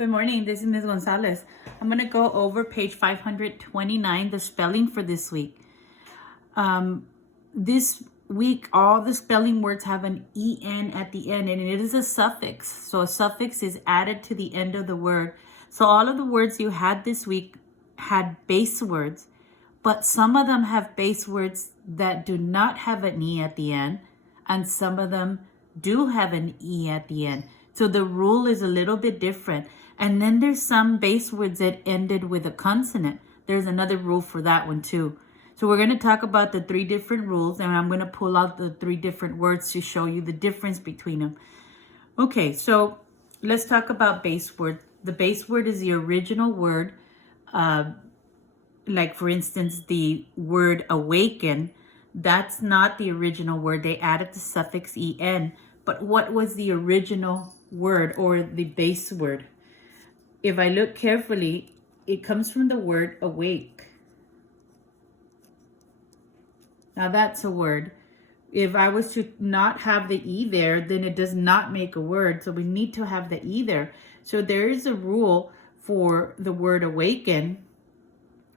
Good morning, this is Ms. Gonzalez. I'm going to go over page 529, the spelling for this week. This week, all the spelling words have an en at the end, and it is a suffix. So a suffix is added to the end of the word. So all of the words you had this week had base words, but some of them have base words that do not have an e at the end, and some of them do have an e at the end. So the rule is a little bit different. And then there's some base words that ended with a consonant. There's another rule for that one too. So we're going to talk about the three different rules, and I'm going to pull out the three different words to show you the difference between them. Okay, so let's talk about base word. The base word is the original word. Like for instance, the word awaken, that's not the original word. They added the suffix en. But what was the original word or the base word? If I look carefully, it comes from the word awake. Now that's a word. If I was to not have the e there, then it does not make a word. So we need to have the e there. So there is a rule for the word awaken.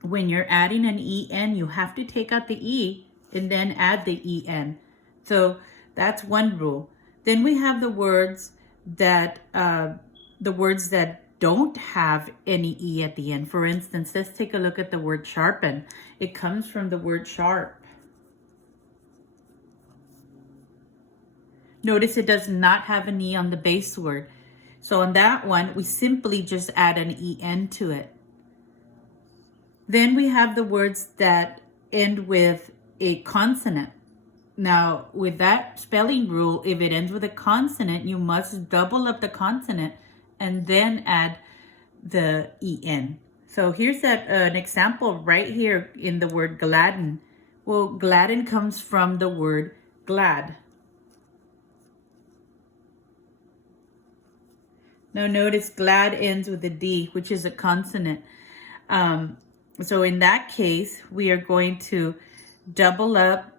When you're adding an en, you have to take out the e and then add the en. So that's one rule. Then we have the words that don't have any e at the end. For instance, let's take a look at the word sharpen. It comes from the word sharp. Notice it does not have an e on the base word. So on that one, we simply just add an en to it. Then we have the words that end with a consonant. Now, with that spelling rule, if it ends with a consonant, you must double up the consonant and then add the en. So here's an example right here in the word gladden. Well, gladden comes from the word glad. Now notice glad ends with a d, which is a consonant. So in that case, we are going to double up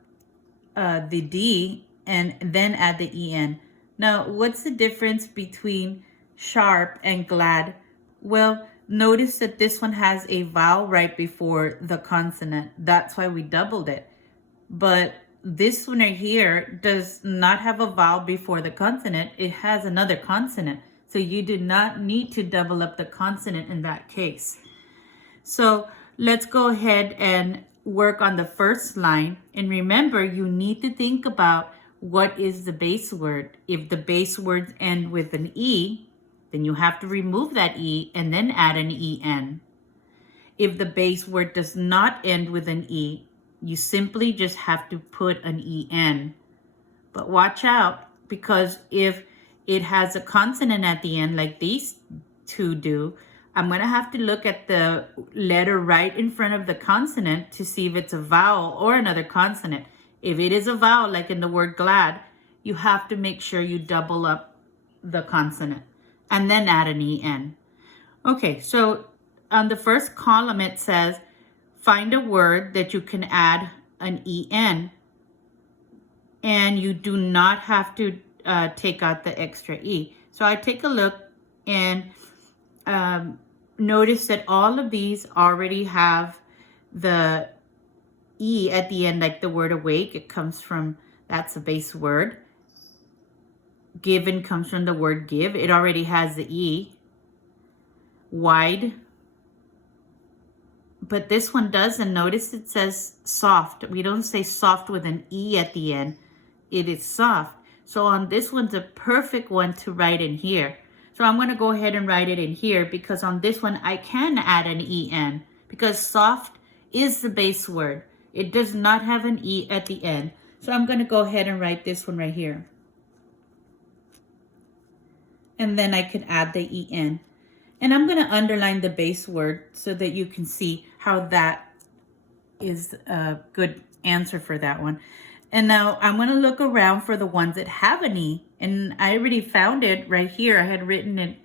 the d and then add the en. Now, what's the difference between sharp and glad? Well, notice that this one has a vowel right before the consonant. That's why we doubled it. But this one right here does not have a vowel before the consonant. It has another consonant. So you do not need to double up the consonant in that case. So let's go ahead and work on the first line. And remember, you need to think about what is the base word. If the base words end with an e, then you have to remove that e and then add an en. If the base word does not end with an e, you simply just have to put an en. But watch out, because if it has a consonant at the end like these two do, I'm going to have to look at the letter right in front of the consonant to see if it's a vowel or another consonant. If it is a vowel, like in the word glad, you have to make sure you double up the consonant and then add an en. Okay, so on the first column, it says, find a word that you can add an en, and you do not have to take out the extra e. So I take a look and notice that all of these already have the e at the end, like the word awake. It comes from, that's a base word. Given comes from the word give. It already has the e. Wide. But this one doesn't. Notice it says soft. We don't say soft with an e at the end. It is soft. So on this one's a perfect one to write in here. So I'm going to go ahead and write it in here, because on this one I can add an en, because soft is the base word. It does not have an e at the end. So I'm going to go ahead and write this one right here. And then I can add the en. And I'm going to underline the base word so that you can see how that is a good answer for that one. And now I'm going to look around for the ones that have an e. And I already found it right here. I had written it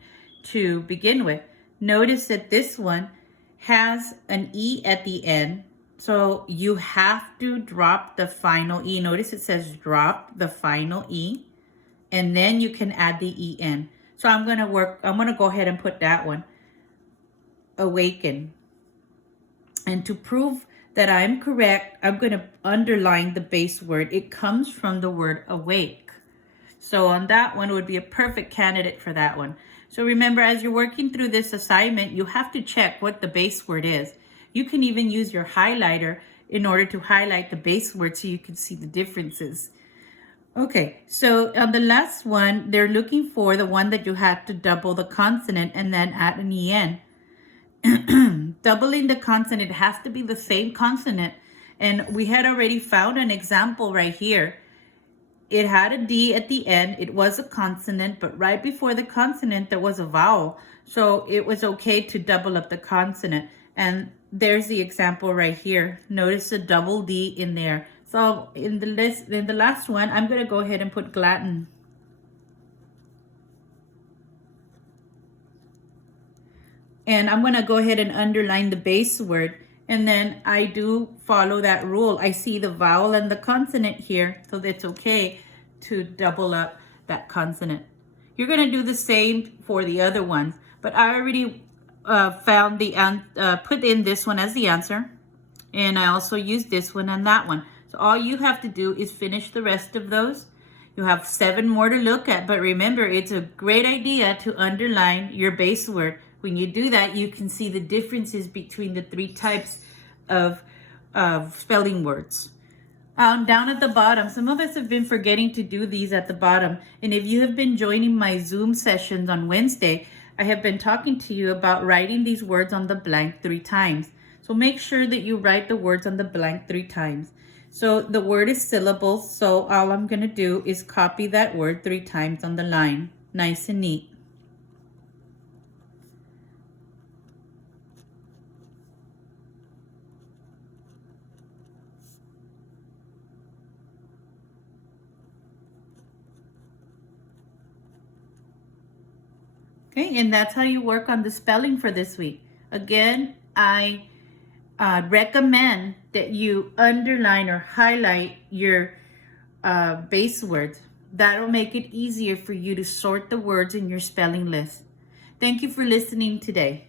to begin with. Notice that this one has an e at the end. So you have to drop the final e. Notice it says drop the final e. And then you can add the en. So I'm going to go ahead and put that one, awaken. And to prove that I'm correct, I'm going to underline the base word. It comes from the word awake. So on that one, it would be a perfect candidate for that one. So remember, as you're working through this assignment, you have to check what the base word is. You can even use your highlighter in order to highlight the base word so you can see the differences. Okay, so on the last one, they're looking for the one that you have to double the consonant and then add an EN. Doubling the consonant has to be the same consonant. And we had already found an example right here. It had a D at the end. It was a consonant, but right before the consonant, there was a vowel. So it was okay to double up the consonant. And there's the example right here. Notice a double D in there. So in the last one, I'm going to go ahead and put gluten. And I'm going to go ahead and underline the base word. And then I do follow that rule. I see the vowel and the consonant here, so that's okay to double up that consonant. You're going to do the same for the other ones, but I already found put in this one as the answer. And I also used this one and that one. So all you have to do is finish the rest of those. You have 7 more to look at, but remember, it's a great idea to underline your base word. When you do that, you can see the differences between the 3 types of spelling words. Down at the bottom, some of us have been forgetting to do these at the bottom. And if you have been joining my Zoom sessions on Wednesday, I have been talking to you about writing these words on the blank 3 times. So make sure that you write the words on the blank 3 times. So the word is syllables. So all I'm going to do is copy that word 3 times on the line. Nice and neat. Okay, and that's how you work on the spelling for this week. Again, I recommend that you underline or highlight your base words. That'll make it easier for you to sort the words in your spelling list. Thank you for listening today.